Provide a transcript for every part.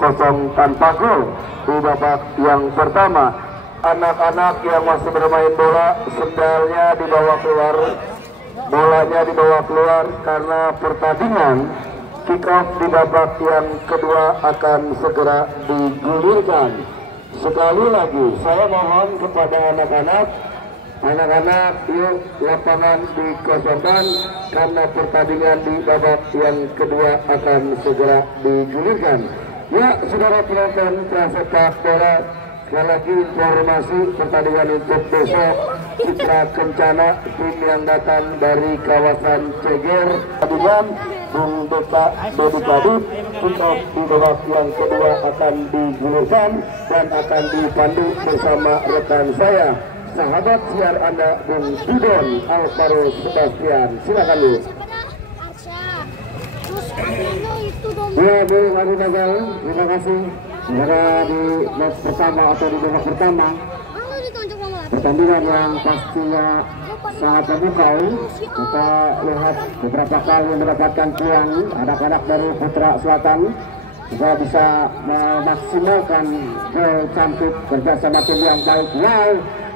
kosong tanpa gol di babak yang pertama. Anak-anak yang masih bermain bola, sendalnya dibawa keluar, bolanya dibawa keluar karena pertandingan kick off di babak yang kedua akan segera digulirkan. Sekali lagi saya mohon kepada anak-anak yuk lapangan dikosongkan karena pertandingan di babak yang kedua akan segera digulirkan. Ya, saudara penonton sepak bola, sekali lagi informasi pertandingan untuk besok Citra Kencana, tim yang datang dari kawasan Ceger. Pertandingan Bung Deka Dedi Kadip, kick-off di babak yang kedua akan digulirkan dan akan dipandu bersama rekan saya, sahabat siar Anda, Bung Didon Alvaro Sebastian. Silakan Bu. Ya, Bu Mari Nagal, terima kasih. Semoga di match pertama atau di babak pertama pertandingan yang pastinya sangat memukau. Kita lihat beberapa kali mendapatkan peluang anak-anak dari Putra Selatan juga bisa memaksimalkan gol cantik kerjasama tim yang baik. Wow,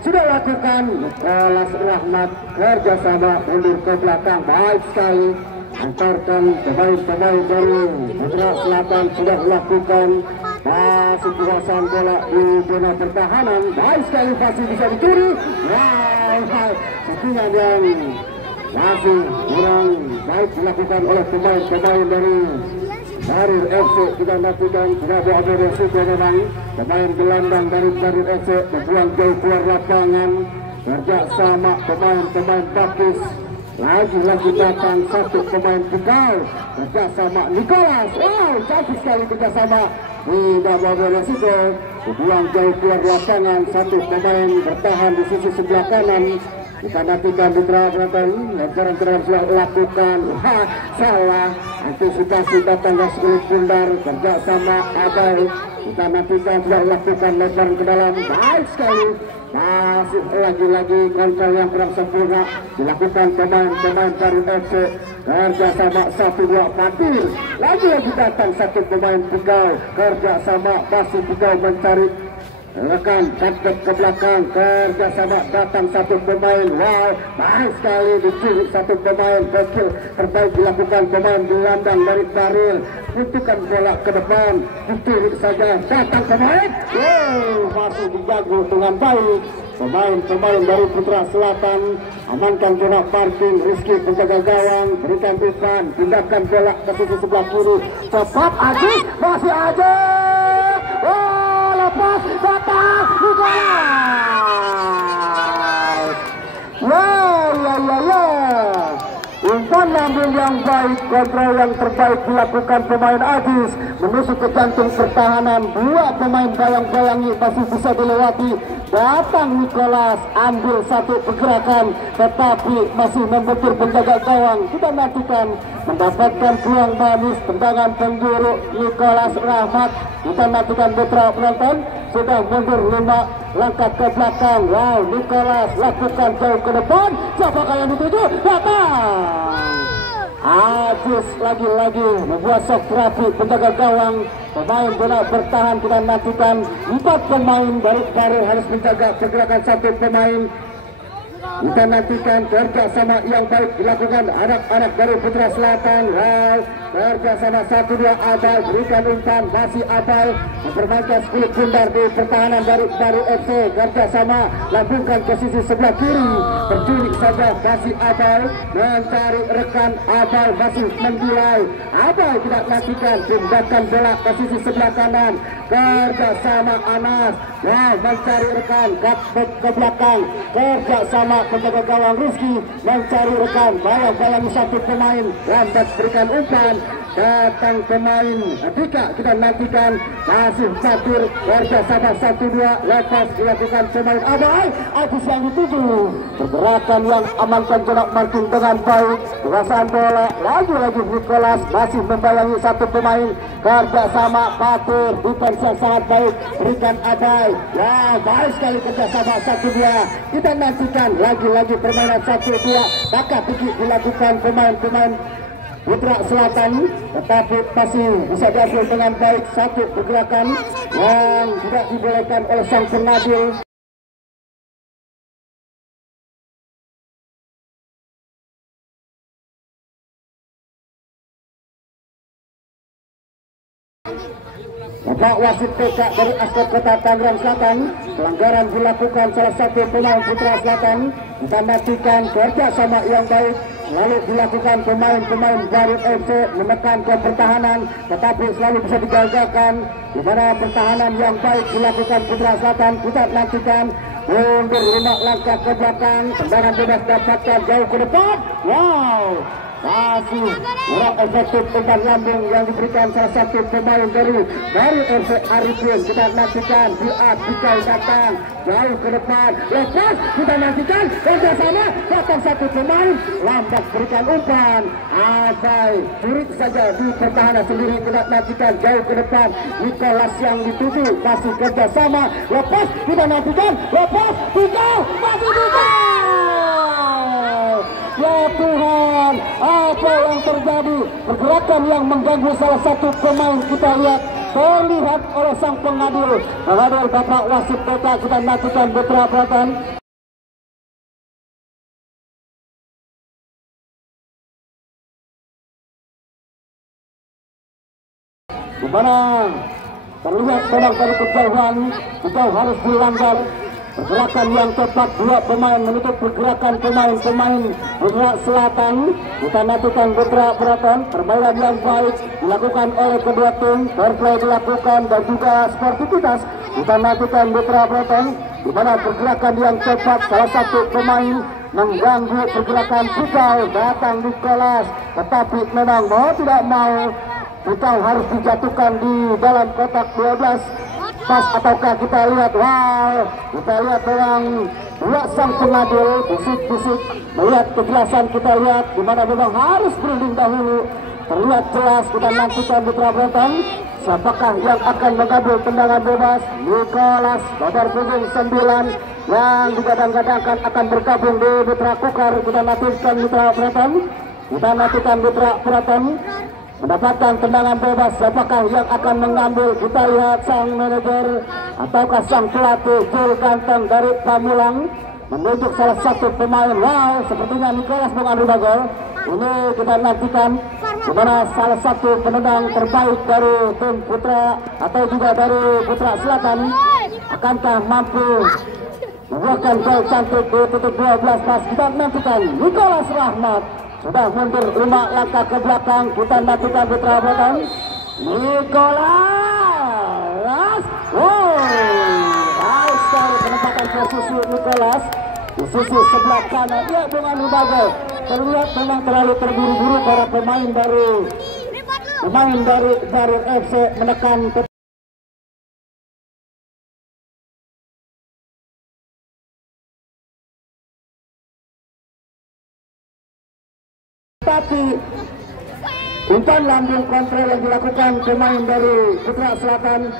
sudah lakukan Kelas Rahmat kerjasama mundur ke belakang baik sekali. Antarkan pemain-pemain dari Putra Selatan sudah melakukan masih kuasaan bola di zona pertahanan. Baik sekali, masih bisa dicuri. Wow, sekian yang masih kurang baik dilakukan oleh pemain-pemain dari Barir FC. Kita nantikan sudah ada resiko memang pemain gelandang dari Barir FC membuang jauh keluar lapangan. Kerjasama pemain-pemain Baptis. Lagi-lagi datang satu pemain Bekal kerjasama Nicholas. Wow, cantik sekali kerjasama. Tidak mau resiko, dibuang jauh keluar lapangan. Satu pemain bertahan di sisi sebelah kanan. Kita nantikan di terakhir lancaran terakhir sudah lakukan. Salah, antisipasi datang dari seluruh pundar kerjasama Abai. Kita nantikan sudah lakukan lebaran ke dalam. Baik sekali. Masih lagi-lagi kontrol yang kurang sempurna dilakukan pemain-pemain dari FC. Kerjasama 1-2 Fatir. Lagi-lagi datang satu pemain Bekal. Kerjasama masih Bekal mencari rekan kaget ke belakang. Kerjasama datang satu pemain. Wow, baik sekali dicuri satu pemain. Bekil terbaik dilakukan pemain gelandang dari Barir. Putukan bola ke depan, dicuri saja datang pemain. Wow, masih dijago dengan baik. Pemain-pemain dari Putra Selatan amankan zona parking. Rizky penjaga gawang berikan umpan, pindahkan bola ke sisi sebelah kiri. Cepat Aji, masih Aji. Oh, lepas datang Nicholas. Ya. Umpan lambung yang baik, kontrol yang terbaik dilakukan pemain Ajis menusuk ke jantung pertahanan. Dua pemain bayang-bayangi masih bisa dilewati. Datang Nicholas, ambil satu pergerakan, tetapi masih membentur penjaga gawang. Kita nantikan mendapatkan peluang manis tendangan penjuru Nicholas Rahmat. Kita nantikan putra penonton sudah mundur 5 langkah ke belakang. Wow, Nicholas lakukan jauh ke depan. Siapakah yang dituju? Datang Ajis lagi-lagi membuat sok terapi penjaga gawang. Pemain bola bertahan. Kita nantikan 4 pemain dari Barir harus menjaga pergerakan satu pemain. Kita nantikan kerjasama yang baik dilakukan anak-anak dari Putra Selatan. Wow, kerjasama 1-2 Abal berikan umpan, masih Abal mempermainkan 10 pundar di pertahanan dari Barir FC. Kerjasama lambungkan ke sisi sebelah kiri, berjulik saja masih Abal mencari rekan. Abal masih menggilai. Abal tidak nantikan, pindahkan bola ke sisi sebelah kanan. Kerjasama Anas, wow, mencari rekan, cutback ke belakang. Kerjasama penjaga gawang Rizky mencari rekan, bayang-bayangi satu pemain. Lambat berikan umpan, datang pemain Dika. Kita nantikan masih Fatir. Kerjasama 1-2 lepas dilakukan pemain Abai. Ajis yang dituju. Pergerakan yang amankan jarak marking dengan baik. Kekuasaan bola lagi-lagi Nicholas masih membayangi satu pemain. Kerjasama Fatir, defense yang sangat baik berikan Abai. Wah, baik sekali kerjasama 1-2. Kita nantikan lagi-lagi permainan 1-2. Maka pikir dilakukan pemain-pemain Putra Selatan, tetapi masih bisa diambil dengan baik satu pergerakan yang tidak dibolehkan oleh sang pengadil. Bapak wasit PK dari Aspak Kota Tangerang Selatan, pelanggaran dilakukan salah satu pemain Putra Selatan. Kita nantikan kerjasama yang baik lalu dilakukan pemain-pemain Garut FC menekan ke pertahanan, tetapi selalu bisa digagalkan. Di mana pertahanan yang baik dilakukan Putra Selatan. Kita nantikan mundur 5 langkah ke belakang, tendangan bebas dapatkan jauh ke depan. Wow, masih kurang efektif umpan lambung yang diberikan salah satu pemain dari FC Arifin. Kita nantikan Bikal datang jauh ke depan, lepas kita nantikan kerjasama, datang satu pemain lambat berikan umpan, Abai sulit saja di pertahanan sendiri. Kita nantikan jauh ke depan, Nicholas yang dituju masih kerjasama, lepas kita nantikan, lepas Bikal masih Bikal. Ya Tuhan, apa yang terjadi? Pergerakan yang mengganggu salah satu pemain kita lihat terlihat oleh sang pengadil. Pengadil Bapak wasit PK, kita nantikan Putra Selatan. Di mana terlihat memang dari kejauhan, kita harus dilanggar. Pergerakan yang tepat dua pemain menutup pergerakan pemain-pemain Putra Selatan. Kita nantikan Putra Selatan, perbaikan yang baik dilakukan oleh kedua tim, fair play dilakukan dan juga sportivitas. Kita nantikan Putra Selatan, di mana pergerakan yang tepat salah satu pemain mengganggu pergerakan Bikal, datang di kelas, tetapi memang mau tidak mau Bikal harus dijatuhkan di dalam kotak 12. Pas ataukah kita lihat, wow, kita lihat memang dua sang pengadil bisik-bisik melihat kejelasan. Kita lihat di mana memang harus berunding dahulu, terlihat jelas. Kita nantikan Putra Selatan, siapakah yang akan mengambil tendangan bebas. Nicholas nomor punggung 9 yang digadang-gadangkan akan bergabung di Putra Kukar. Kita nantikan Putra Selatan, kita nantikan Putra Selatan mendapatkan tendangan bebas. Siapakah yang akan mengambil? Kita lihat sang manajer ataukah sang pelatih Jul Ganteng dari Pamulang menunjuk salah satu pemain. Wow, sepertinya Nicholas mengambil gol. Ini kita nantikan di mana salah satu penendang terbaik dari tim Putra atau juga dari Putra Selatan akankah mampu membuahkan gol cantik di titik 12 pas. Kita nantikan Nicholas Rahmat sudah mundur 5 langkah ke belakang. Kita nantikan Putra Selatan, Nicholas. Wow, baik sekali penempatan posisi Nicholas di sisi sebelah kanan. Ya, dengan Hubago terlihat memang terlalu terburu-buru para pemain dari Garut FC menekan. Tapi umpan lambung kontrol yang dilakukan pemain dari Putra Selatan,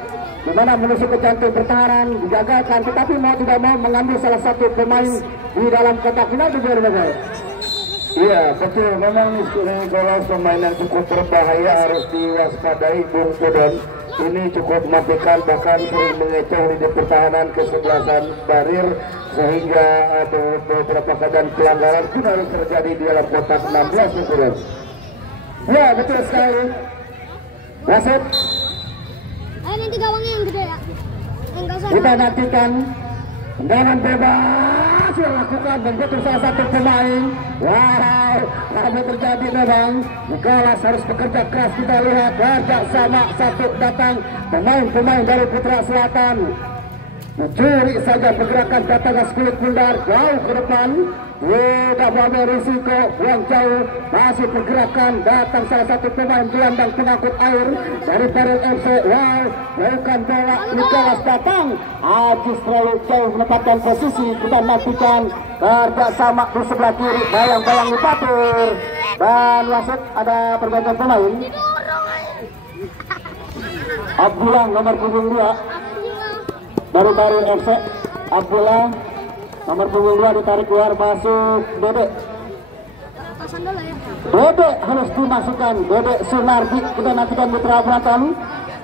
di mana menusuk ke jantung pertahanan digagalkan, tetapi mau tidak mau mengambil salah satu pemain di dalam kotak final. Iya betul, memang Nicholas pemain yang cukup berbahaya, harus diwaspadai Bung Kodon. Ini cukup mematikan, bahkan sering mengecoh di pertahanan kesebelasan Barir, sehingga ada beberapa keadaan pelanggaran pun harus terjadi di dalam kotak 16 ukuran. Ya betul sekali. Wasit, ayo nanti gawangnya yang gede ya. kita nantikan tendangan bebas dilakukan dan betul salah satu pemain. Wow, apa terjadi memang. Nicholas harus bekerja keras. Kita lihat wajah sama satu datang pemain-pemain dari Putra Selatan mencuri saja pergerakan, datang kulit bundar jauh ke depan, tidak mau risiko, buang jauh, masih pergerakan, datang salah satu pemain gelandang pengangkut air dari Garut FC. Wow, melakukan bola, Nicholas datang, Ajis terlalu jauh menempatkan posisi. Kita nantikan kerja sama di sebelah kiri, bayang-bayang dipatur, dan wasit ada pergantian pemain. Abdullah nomor punggung 2 dari Garut FC. Abdullah nomor punggung 2 ditarik keluar, masuk Dede. Pasan dulu ya. Dede harus dimasukkan. Dede Sunardi kita nantikan Mitra penonton.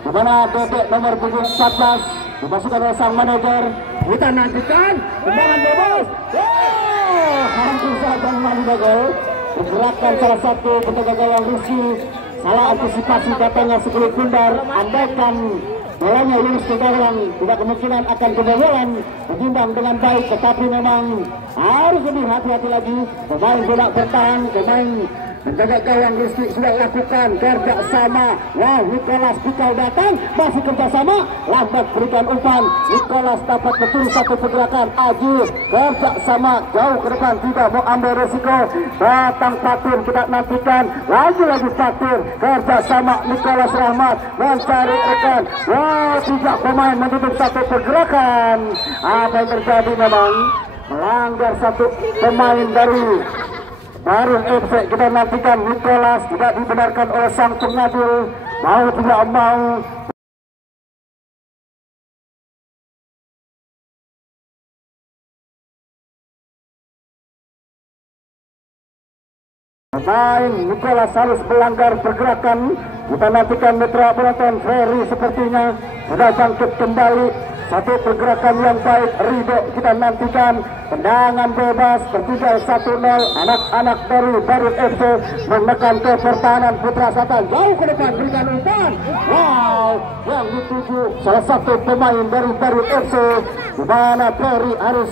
Di mana Dede nomor punggung 14 dimasukkan oleh sang manajer. Kita nantikan tendangan bebas. Hampir saja gagal. Pergerakan salah satu penjaga gawang Rizky. Salah antisipasi datangnya sekelit bundar. Andaikan bolanya lurus ke gawang, tidak kemungkinan akan kebobolan. Berimbang dengan baik, tetapi memang harus lebih hati-hati lagi. Pemain bola bertahan, pemain menjaga gawang Rizky sudah lakukan kerja sama. Wah, Nicholas Pikau datang, masih kerja sama. Lambat berikan umpan. Nicholas dapat betul satu pergerakan. Aji kerja sama jauh ke depan, tidak mau ambil resiko. Datang Fatir, kita nantikan. Lagi Fatir kerja sama. Nicholas Rahmat mencari rekan. Wah, tiga pemain menutup satu pergerakan. Apa yang terjadi memang melanggar satu pemain dari Barun FC. Kita nantikan Nicholas tidak dibenarkan oleh sang pengadil. Mau tidak mau pemain Nicholas harus melanggar pergerakan. Kita nantikan Mitra penonton. Ferry sepertinya sudah bangkit kembali. Satu pergerakan yang baik. Ridho kita nantikan. Tendangan bebas tertinggal 1-0. Anak-anak dari Barut FC menekan ke pertahanan Putra Selatan. Jauh ke depan berikan umpan. Wow, yang dituju salah satu pemain dari Barut FC. Di mana Ferry harus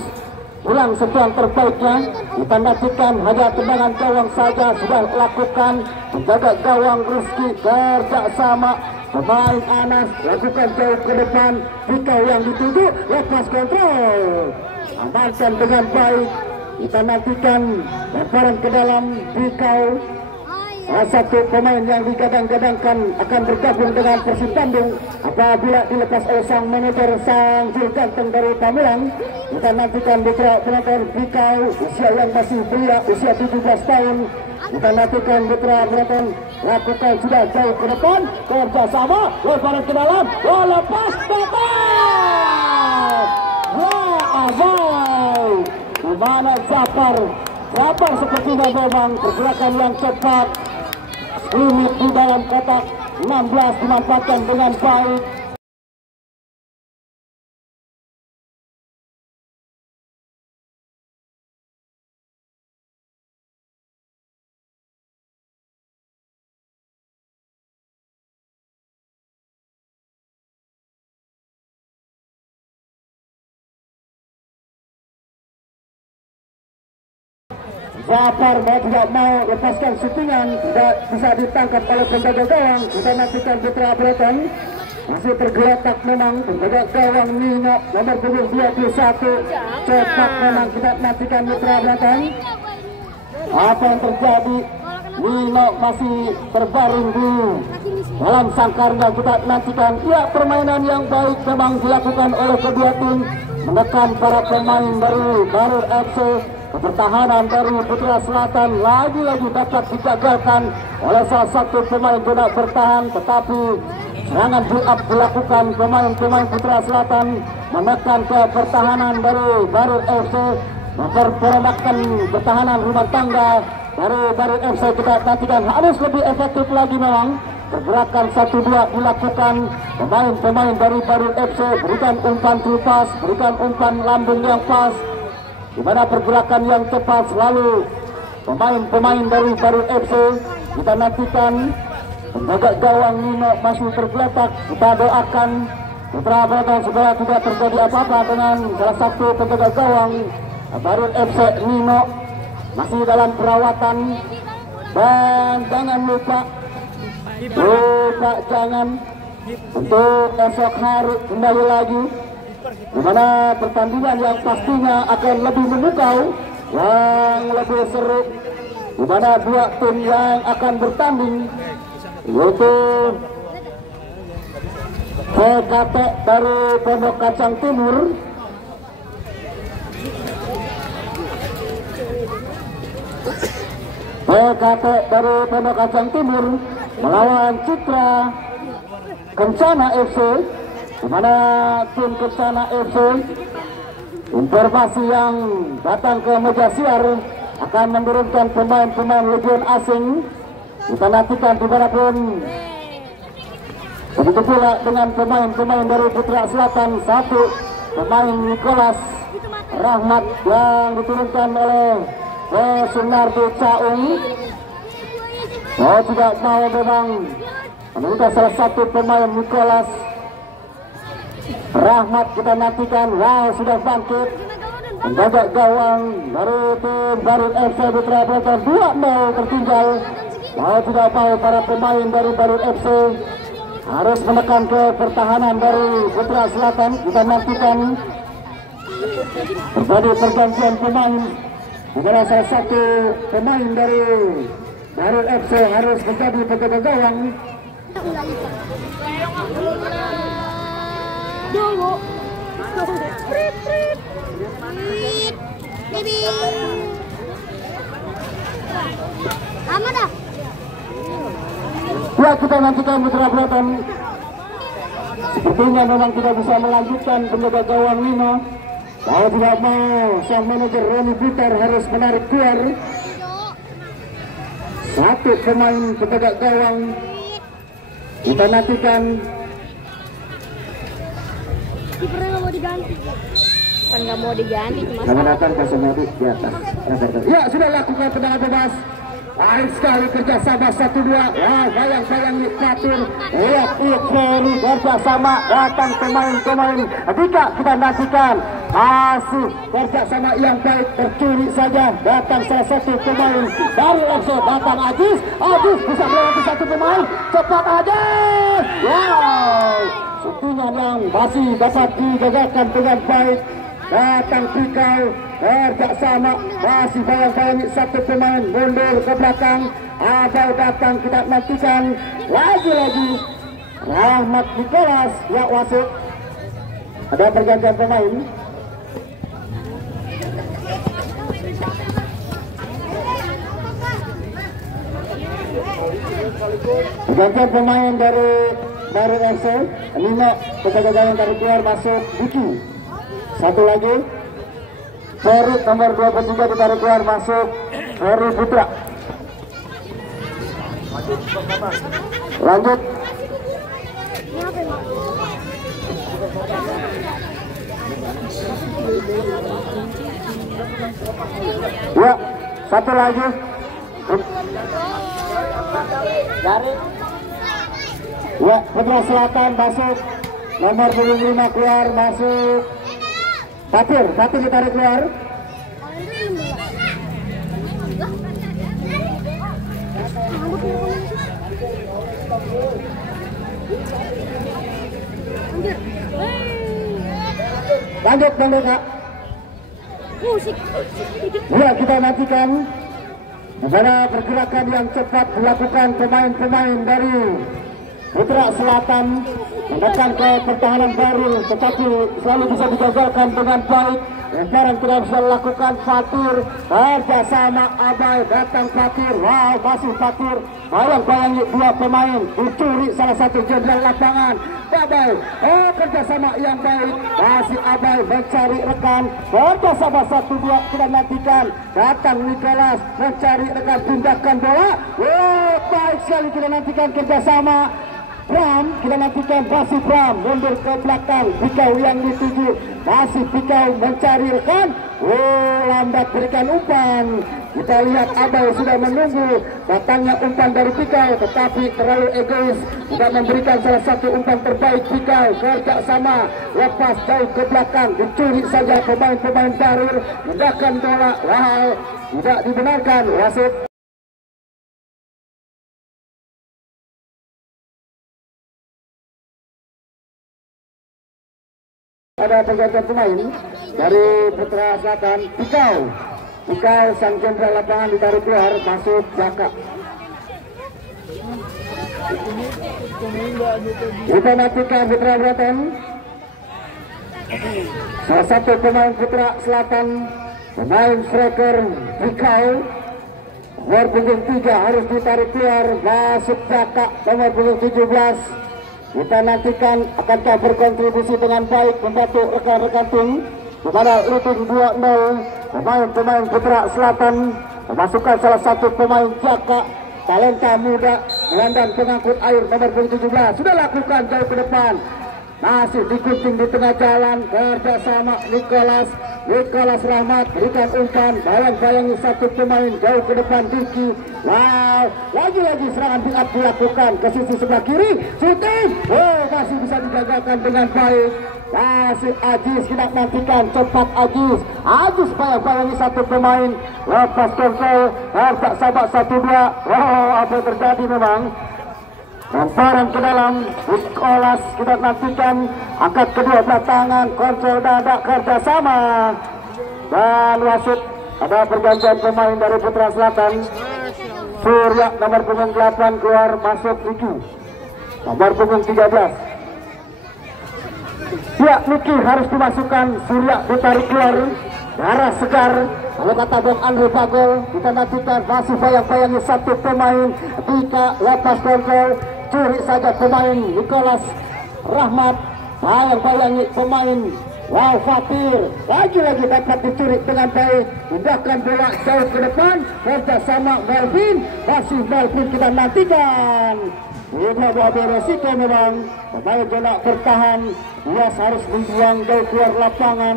ulang sentuhan terbaiknya. Kita nantikan hanya tendangan gawang saja sudah lakukan. Menjaga gawang Rizky kerja sama. Pemain Anas lakukan jauh ke depan. Pikau yang dituju lepas kontrol. Amankan dengan baik. Kita nantikan lemparan ke dalam Pikau. Salah satu pemain yang digadang-gadangkan akan bergabung dengan Persib Bandung apabila dilepas oleh sang manajer sang Ganteng dari Pamulang. Kita nantikan Mitra penonton Pikau usia yang masih belia, usia 17 tahun. Kita nantikan Mitra penonton lakukan sudah jauh ke depan, kerja sama, lemparan ke dalam, lepas batas. Wah, abai. Di mana Jafar sepertinya memang pergerakan yang cepat. Limit di dalam kotak 16 dimanfaatkan dengan baik. Jafar mau tidak mau lepaskan syutingan, tidak bisa ditangkap oleh penjaga gawang. Kita nantikan Putra Breton masih tergeletak memang penjaga gawang Nino nomor punggung 21. Cepat memang kita nantikan Putra Breton. Apa yang terjadi? Nino masih terbaring di dalam sangkarnya. Kita nantikan. Ya, permainan yang baik memang dilakukan oleh kedua tim menekan para pemain dari Barut FC. Pertahanan dari Putra Selatan lagi-lagi dapat digagalkan oleh salah satu pemain guna bertahan, tetapi serangan build up dilakukan pemain-pemain Putra Selatan menekan ke pertahanan dari Barut FC, memperolehkan pertahanan rumah tangga dari Barut FC. Kita nantikan harus lebih efektif lagi memang. Pergerakan 1-2 dilakukan pemain-pemain dari Barut FC, berikan umpan terlepas, berikan umpan lambung yang pas. Di mana pergerakan yang cepat selalu pemain-pemain dari Barut FC. Kita nantikan penjaga gawang Nino masih tergeletak. Kita doakan Putra Breton supaya tidak terjadi apa-apa dengan salah satu penjaga gawang Barut FC Nino masih dalam perawatan. Dan jangan lupa jangan untuk esok hari kembali lagi, di mana pertandingan yang pastinya akan lebih memukau, yang lebih seru, di mana dua tim yang akan bertanding yaitu PKT dari Pondok Kacang Timur melawan Citra Kencana FC, di mana tim Kencana FC informasi yang datang ke meja siar akan menurunkan pemain-pemain legion asing. Kita nantikan dimanapun. Begitu pula dengan pemain-pemain dari Putra Selatan. Satu pemain Nicholas Rahmat yang diturunkan oleh Sunardi Caung. Tidak mau memang menurunkan salah satu pemain Nicholas Rahmat. Kita nantikan. Wow, sudah bangkit menjaga gawang dari tim Barut FC Putra Selatan. 2-0 tertinggal. Mau tidak mau para pemain dari Barut FC harus menekan ke pertahanan dari Putra Selatan. Kita nantikan terjadi pergantian pemain. Dimana salah satu pemain dari Barut FC harus menjadi penjaga gawang. Aman dah. Ya, kita nantikan Putra Selatan. Sepertinya memang tidak bisa melanjutkan penjaga gawang Nino. Kalau tidak mau, sang manajer Roni Peter harus menarik keluar satu pemain penjaga gawang. Kita nantikan. Kipernya nggak mau diganti. Kan nggak mau diganti, cuma Kamu datang ke Semadi di atas. Ya, sudah lakukan tendangan bebas. Baik sekali kerjasama 1-2. Wah, bayang-bayang Fatur. Lihat Ferry kerjasama datang pemain-pemain. Jika kita nantikan masih kerjasama yang baik, tercuri saja datang salah satu pemain dari FC. Datang Ajis bisa melewati satu pemain. Cepat Ajis. Wow, sentuhan yang masih dapat digagalkan dengan baik. Datang Pikau kerjasama masih bayang-bayang satu pemain mundur ke belakang. Abau datang, kita nantikan lagi-lagi Rahmat Nicholas. Ya, wasit ada pergantian pemain. Pergantian pemain dari Barut FC. Nino penjaga gawang dari keluar, masuk Diki. Satu lagi Ferry nomor 23 ditarik keluar, masuk Ferry Putra. Lanjut. Ya, satu lagi dari ya Putra Selatan, masuk nomor 25 keluar, masuk Fatur ditarik keluar. Lanjut Bang Deka. Ya, kita nantikan bagaimana pergerakan yang cepat dilakukan pemain-pemain dari Putra Selatan menekan ke pertahanan baru, tetapi selalu bisa digagalkan dengan baik. Lemparan tidak bisa dilakukan. Fatur kerjasama Abai, datang Fatur. Wow, masih Fatur. Bayang-bayang dua pemain dicuri salah satu jenderal lapangan. Abai, kerjasama yang baik. Masih Abai mencari rekan. Kerjasama 1-2 kita nantikan. Datang Nicholas mencari rekan, tindakan bola. Wow, baik sekali kita nantikan kerjasama. Bram, kita nantikan masih Bram mundur ke belakang. Pikau yang dituju, masih Pikau mencari rekan. Lambat berikan umpan. Kita lihat Abai sudah menunggu datangnya umpan dari Pikau, tetapi terlalu egois, tidak memberikan salah satu umpan terbaik. Pikau kerjasama lepas jauh ke belakang, dicuri saja pemain-pemain Barir, menggunakan bola. Wow, tidak dibenarkan wasit. Ada pergantian pemain dari Putra Selatan. Pikau sang jenderal lapangan ditarik keluar, masuk Jaka. Kita nantikan Putra Selatan. Salah satu pemain Putra Selatan, pemain striker Pikau, nomor punggung 3 harus ditarik keluar, masuk Jaka nomor punggung 17. Kita nantikan akankah berkontribusi dengan baik membantu rekan-rekan tim kepada leading 2-0 pemain-pemain Putra Selatan. memasukkan salah satu pemain Jaka talenta muda gelandang pengangkut air nomor 17 sudah lakukan jauh ke depan, masih digunting di tengah jalan kerjasama Nicholas Rahmat berikan umpan, bayangi satu pemain jauh ke depan Diki. Wow, lagi-lagi serangan build up dilakukan ke sisi sebelah kiri, shooting, masih bisa digagalkan dengan baik. Masih Ajis, kita nantikan cepat Ajis bayangi satu pemain, lepas kontrol, tak sabar 1-2. Apa yang terjadi memang? Lemparan ke dalam, Nicholas kita nantikan, angkat kedua belah tangan, kontrol dada kerjasama. Dan wasit ada pergantian pemain dari Putra Selatan. Surya nomor punggung 8 keluar, masuk Niki nomor punggung 13. Ya, Niki harus dimasukkan, Surya ditarik keluar, darah segar. Lalu kata Bang Andre Bagol, kita nantikan masih bayangi satu pemain, Dika lepas kontrol, curi saja pemain Nicholas Rahmat, bayangi pemain Fatir, lagi-lagi dapat dicuri dengan baik, pindahkan bola jauh ke depan, kerjasama Melvin, masih Melvin kita nantikan. Tidak ada resiko memang, pemain bola bertahan, Bias harus dibuang jauh keluar lapangan.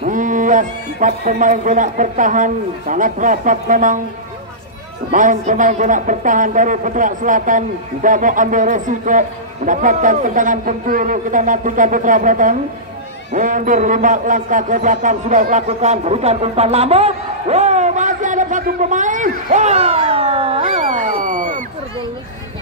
Bias 4 pemain bola bertahan, sangat rapat memang. Pemain bola bertahan dari Putra Selatan tidak mau ambil resiko, mendapatkan tendangan penjuru. Kita nantikan Putra Selatan mundur 5 langkah ke belakang sudah lakukan, berikan umpan lama. Masih ada satu pemain.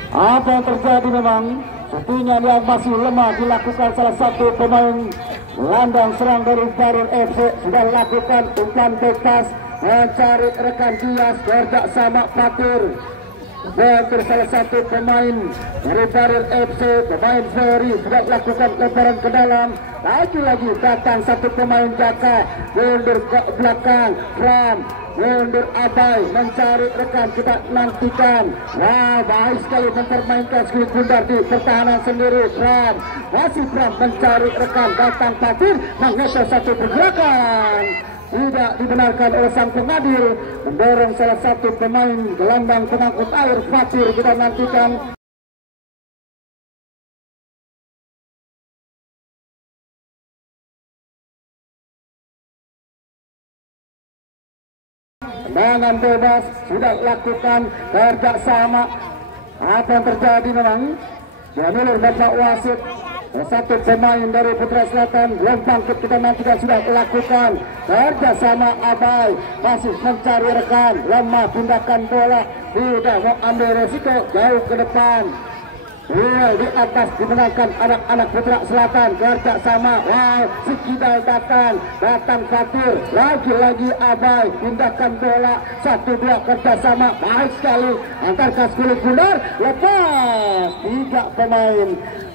Apa yang terjadi memang? Sepertinya yang masih lemah dilakukan salah satu pemain gelandang serang dari Darul FC, sudah lakukan umpan bebas mencari rekan Dias, kerja sama Fatir. Fatir salah satu pemain dari Darul FC, pemain Ferry sudah lakukan lemparan ke dalam. Lagi-lagi datang satu pemain Jaka, mundur ke belakang, Pram, mundur Abai, mencari rekan, kita nantikan. Baik sekali mempermainkan skill bundar di pertahanan sendiri. Pram, masih Pram mencari rekan, datang Fatir, mengeser satu pergerakan. Tidak dibenarkan oleh sang pengadil, mendorong salah satu pemain gelandang pengangkut air Fatir, kita nantikan. Tendangan bebas sudah lakukan kerjasama. Apa yang terjadi memang? Jamilur Bapak wasit, satu pemain dari Putra Selatan belum bangkit, kita nantikan sudah lakukan kerjasama. Abai masih mencari rekan, lemah pindahkan bola, tidak mau ambil resiko jauh ke depan. Di atas dimenangkan anak-anak Putra Selatan, kerjasama. Si Kidal datang Fatir, lagi-lagi Abai, pindahkan bola, 1-2 kerjasama, baik sekali antar kulit bundar, lepas 3 pemain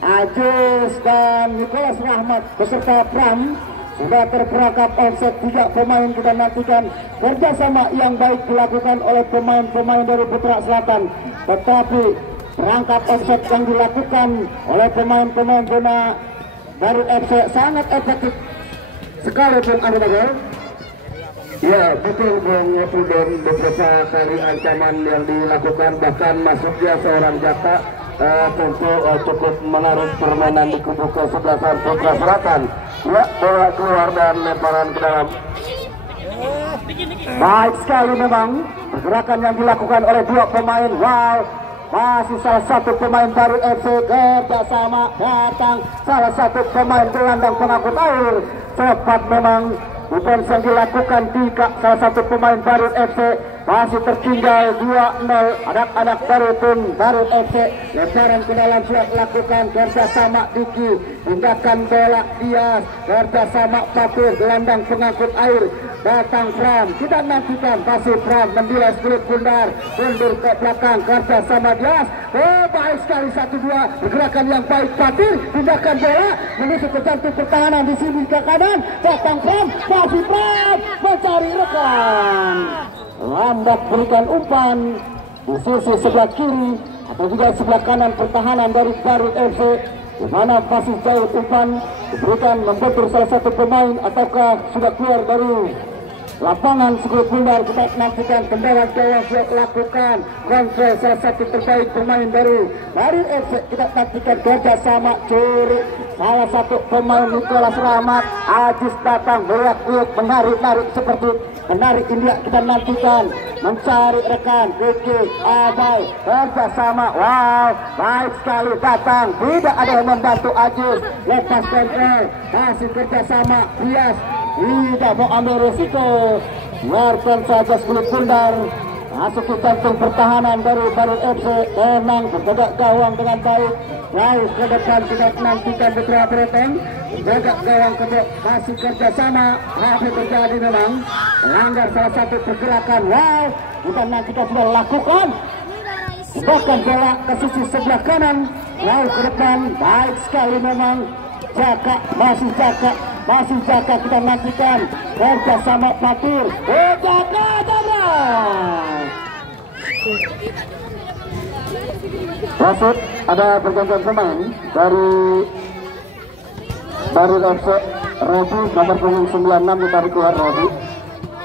Ajis dan Nicholas Rahmat beserta Pram sudah terperangkap offset. 3 pemain kita nantikan kerjasama yang baik dilakukan oleh pemain-pemain dari Putra Selatan, tetapi perangkap offset yang dilakukan oleh pemain-pemain zona Darul FC sangat efektif sekali, Bung Andi Bagol. Ya betul Bung Udon, beberapa kali ancaman yang dilakukan, bahkan masuknya seorang Jaka tentu cukup menaruh permainan di kubu kesebelasan Putra Selatan. Ya, bola keluar dan lemparan ke dalam. Baik sekali memang pergerakan yang dilakukan oleh 2 pemain. Masih salah satu pemain Darul FC, kerjasama datang salah satu pemain gelandang pengangkut air. Cepat memang defense yang dilakukan Dika, salah satu pemain Darul FC, masih tertinggal 2-0 anak-anak dari tim Darul FC. Lemparan ke dalam sudah lakukan kerjasama Diki, pindahkan bola Dias, kerjasama Fatir, gelandang pengangkut air, datang Pram, kita nantikan masih Pram mendilas kulit bundar, mundur ke belakang, kerjasama Dias. Baik sekali 1-2, pergerakan yang baik Fatir, pindahkan bola menuju ke jantung pertahanan di sini ke kanan, datang Pram, masih Pram mencari rekan, lambat berikan umpan di sisi sebelah kiri atau juga sebelah kanan pertahanan dari Darul FC, di mana masih jauh umpan diberikan membentur salah satu pemain, ataukah sudah keluar dari lapangan Sekolah Bundar. Kita nantikan tendangan gawang siap lakukan kontrol salah satu terbaik pemain dari FC. Kita nantikan kerjasama curi salah satu pemain Nicholas Rahmat. Ajis datang beriak-beriak menarik-narik seperti menarik India. Kita nantikan mencari rekan Kiki Abai kerjasama. Wow, baik sekali datang, tidak ada yang membantu Ajis. Lepas kontrol, masih kerjasama Bias, tidak mau ambil resiko. Biarkan saja Sekolah Bundar masuk ke kantung pertahanan dari Barut FC. Tenang, berjaga gawang dengan baik. Lalu ke depan kita nantikan Putra Preteng jaga gawang kedua, masih kerjasama. Apa terjadi memang melanggar salah satu pergerakan. Wow, kita nantikan sudah lakukan bahkan bola ke sisi sebelah kanan. Lalu ke depan baik sekali memang. Jaka, masih Jaka kita nantikan kerjasama Fatur. Jaka Wasit, ada pergantian pemain dari Barut FC. Robi nomor punggung 96 ditarik keluar. Robi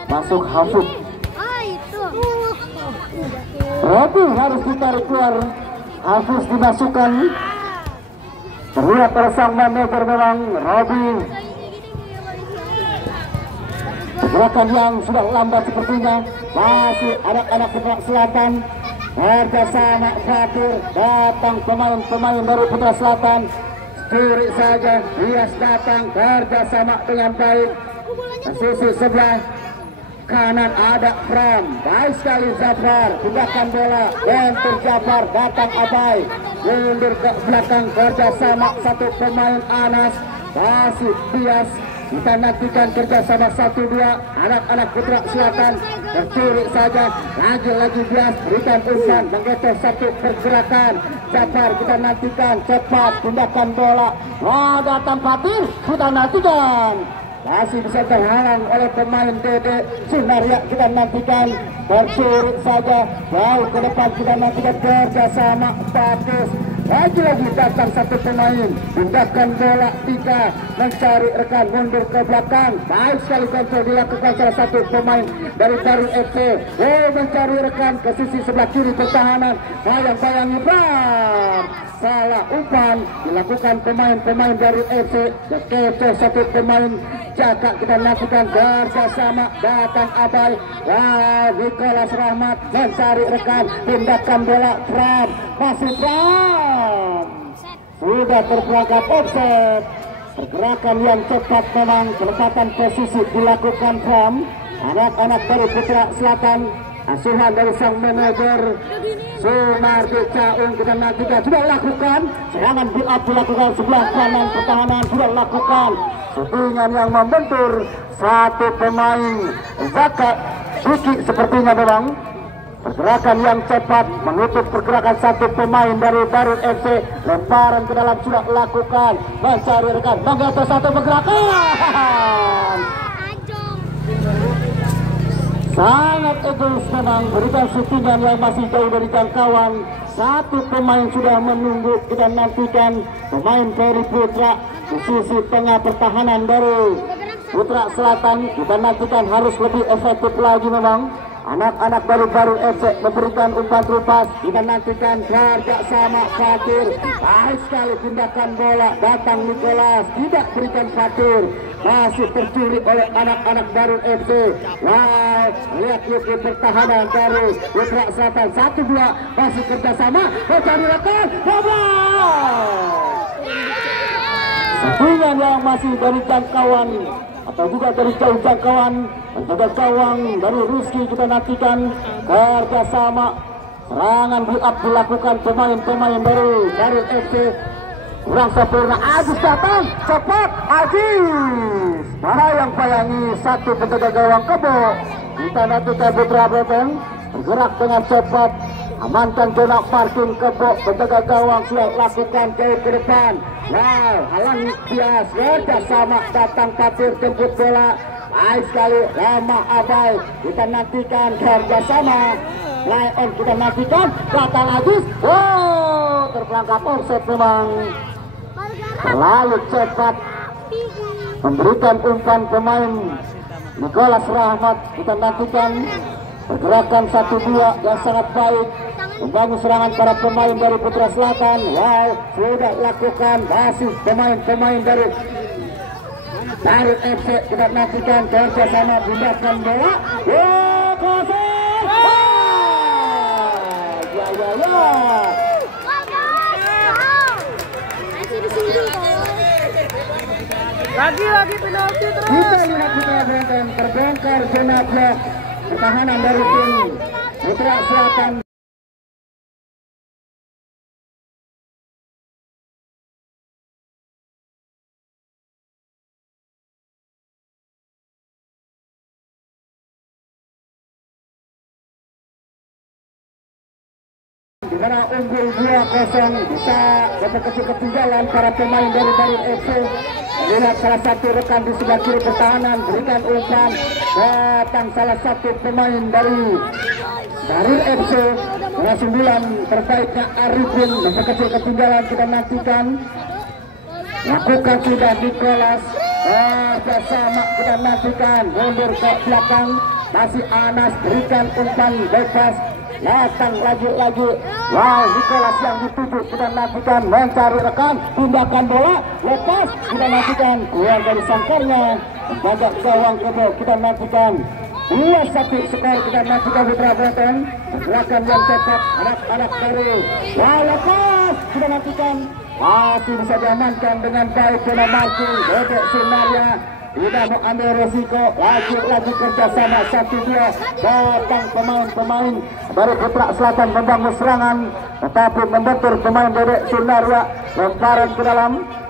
masuk Hafid. Robi harus ditarik keluar, Hafiz dimasukkan. Terlihat oleh sang manajer memang Robi gerakan yang sudah lambat sepertinya. Masih anak-anak Putra Selatan kerjasama Fatur. Datang pemain-pemain dari Putra Selatan, curi saja. Bias datang kerjasama dengan baik. Sisi sebelah kanan ada Pram, baik sekali Zafar, tindakan bola lentur Zafar, datang Abai, mundur ke belakang kerjasama satu pemain Anas, masih Bias. Kita nantikan kerjasama 1-2 anak-anak Putra Selatan, tercuri saja, lagi-lagi Bias berikan umpan, menggeser satu pergerakan Zafar. Kita nantikan cepat tindakan bola. Wah, datang Fatir, kita nantikan masih bisa terhalang oleh pemain Dede Sunaria. Kita nantikan tercuri saja, jauh ke depan. Kita nantikan kerjasama Bagus, lagi-lagi datang satu pemain, tindakan bola 3, mencari rekan, mundur ke belakang. Baik sekali kontrol dilakukan salah satu pemain dari Barut FC. Mencari rekan ke sisi sebelah kiri pertahanan, bayang-bayangi Bram. Salah umpan dilakukan pemain-pemain dari FC. Kecoh satu pemain Jaka. Kita lakukan bersama, datang Abai. Wah, Nicholas Rahmat mencari rekan, tindakan bola Pram, masih Pram sudah terperangkap offset. Pergerakan yang cepat memang, penempatan posisi dilakukan Pram. Anak-anak dari Putra Selatan, asuhan dari sang manajer Sunardi Caung. Kita nantikan sudah lakukan serangan build up, dilakukan sebelah kanan pertahanan, sudah lakukan settingan yang membentur satu pemain Zaka Suki. Sepertinya memang pergerakan yang cepat menutup pergerakan satu pemain dari Barut FC. Lemparan ke dalam sudah lakukan, mencari rekan, menggeser satu pergerakan. Sangat egois memang, berikan settingan yang masih jauh dari jangkauan. Satu pemain sudah menunggu. Kita nantikan pemain dari Putra di sisi tengah pertahanan dari Putra Selatan. Kita nantikan harus lebih efektif lagi memang. Anak-anak dari Barut FC memberikan umpan terupas. Kita nantikan kerjasama Fatir. Baik sekali tindakan bola, datang Nicholas, tidak berikan Fatir. Masih tercuri oleh anak-anak Barut FC. Wow, lihat Yuki pertahanan dari Putra Selatan. 1-2 masih kerjasama, mencari rekan, settingan yang masih dari jangkauan atau juga dari jauh jangkauan, menjaga gawang dari Rizky. Kita nantikan kerjasama, serangan build up dilakukan pemain-pemain dari Barut FC. Kurang sempurna, Ajis datang cepat, Ajis bayang-bayangi satu penjaga gawang Kebo. Kita nantikan Putra Beteng bergerak dengan cepat, amankan zona parking Kebo. Penjaga gawang sudah lakukan jauh ke depan. Wow, halangi Bias, kerjasama, datang Fatir jemput bola. Baik sekali Ramah Abai. Kita nantikan kerjasama Lion. Kita nantikan datang Ajis. Oh, terperangkap offset memang. Terlalu cepat memberikan umpan pemain Nicholas Rahmat. Kita nantikan pergerakan 1-2 yang sangat baik membangun serangan para pemain dari Putra Selatan. Wow, sudah lakukan masih pemain-pemain dari FC. Kita nantikan kerjasama pindahkan bola. Lagi penalti terus. Kita lihat kita terbongkar zona blok pertahanan dari tim Putra Selatan. Di mana unggul 2-0 bisa kecil ketinggalan para pemain dari Darul FC. Lihat salah satu rekan di sebelah kiri pertahanan berikan umpan, datang salah satu pemain dari Darul FC. Nomor 9 terbaiknya Arifin memperkecil ketinggalan. Kita nantikan lakukan sudah Nicholas bersama. Kita nantikan mundur ke belakang, masih Anas berikan umpan bebas, datang lagi. Wow, Nicholas yang dituju. Kita nantikan mencari rekan, pindahkan bola, lepas. Kita nantikan keluar dari sangkarnya, menjaga gawang kedua. Kita nantikan 2-1 skor. Kita nantikan Putra Selatan pergerakan yang cepat anak-anak dari wow, lepas. Kita nantikan masih bisa diamankan dengan baik zona marking. Dedek Sunaria tidak mau ambil resiko, lagi kerjasama 1-2. Datang pemain-pemain dari Putra Selatan membangun serangan, tetapi membentur pemain Dedek Sunaria.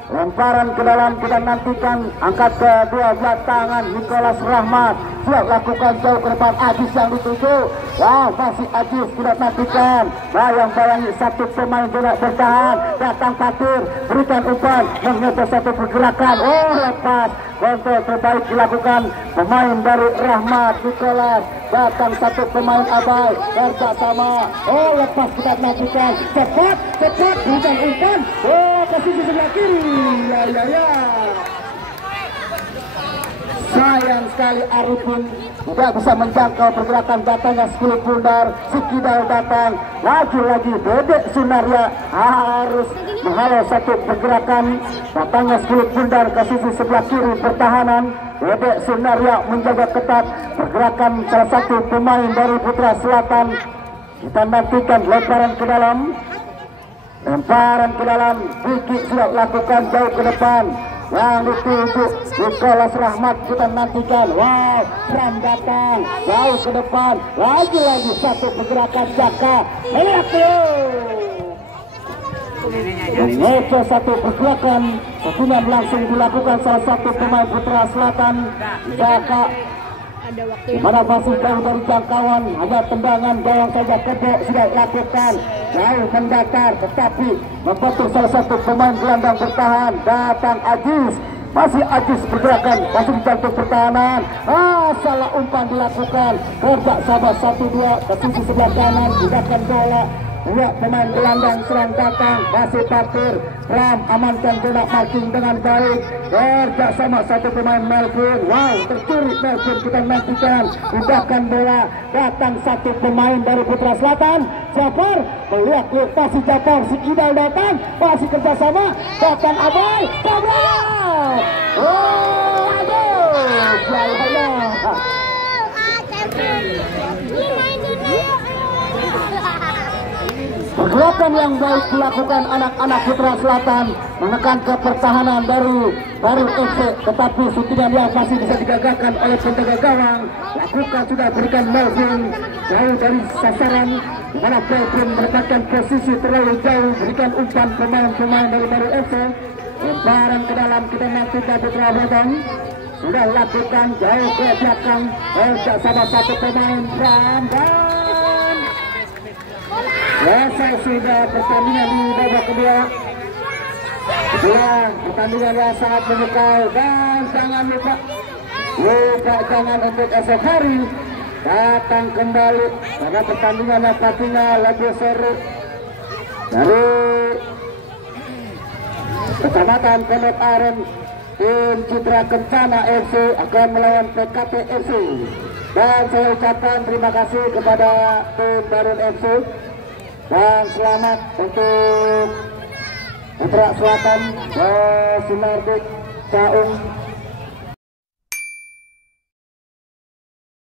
Lemparan ke dalam, kita nantikan angkat kedua belah tangan Nicholas Rahmat siap lakukan jauh ke depan. Ajis yang dituju. Wow, masih Ajis. Kita nantikan bayang-bayangi satu pemain tidak bertahan, datang Fatir berikan umpan, mengejar satu pergerakan. Oh, lepas. Kontrol terbaik dilakukan pemain dari Rahmat Nicholas. Datang satu pemain abai bersama. Oh, lepas. Kita nantikan cepat berikan umpan. Oh, ke sisi sebelah kiri. Ya. Sayang sekali Arifin tidak bisa menjangkau pergerakan. Datangnya Skilip Pundar, Sikidal datang lagi Dedek Sunaria harus menghalau satu pergerakan. Datangnya Skilip Pundar ke sisi sebelah kiri pertahanan. Dedek Sunaria menjaga ketat pergerakan salah satu pemain dari Putra Selatan. Kita nantikan lemparan ke dalam. Vicky sudah lakukan jauh ke depan. Yang dituju Nicholas Rahmat. Kita nantikan. Wow, Ram datang jauh ke depan. Lagi satu pergerakan Jaka. Mengejar satu pergerakan. Tentunya langsung dilakukan salah satu pemain Putra Selatan, Jaka. Mana masih jauh dari jangkauan, hanya tendangan gawang saja. Kebok sudah dilakukan jauh mendatar, tetapi membantu salah satu pemain gelandang bertahan. Datang Ajis, masih Ajis pergerakan, masih di jantung pertahanan. Salah umpan dilakukan. Kerja sahabat 1-2 ke sisi sebelah kanan, pindahkan bola. Dua pemain gelandang serang datang, masih Fatir. Ram amankan zona marking dengan baik. Kerja sama satu pemain Melvin. Wow, tercuri Melvin. Kita nantikan pindahkan bola. Datang satu pemain dari Putra Selatan, Jafar melihat pasti Jafar. Sikidal datang, masih kerjasama. Datang Abai. Oh, aduh. Pergerakan yang baik dilakukan anak-anak Putra Selatan menekan ke pertahanan dari Darul FC, tetapi shootingan yang masih bisa digagalkan oleh penjaga gawang. Lakukan sudah berikan Melvin jauh dari sasaran, di mana Melvin mendapatkan posisi terlalu jauh. Berikan umpan pemain dari Darul FC. Lemparan ke dalam, kita nantikan Putra Selatan sudah lakukan jauh ke belakang. Sama satu pemain selesai sudah pertandingan di babak kedua. Pertandingan yang sangat memukau, dan jangan lupa jangan untuk esok hari datang kembali karena pertandingan yang pastinya lebih seru. Dari Kecamatan Pondok Aren tim Citra Kencana FC akan melawan PKP FC. Dan saya ucapkan terima kasih kepada tim Barun FC dan selamat untuk Putra Selatan, Sinardik, Caung,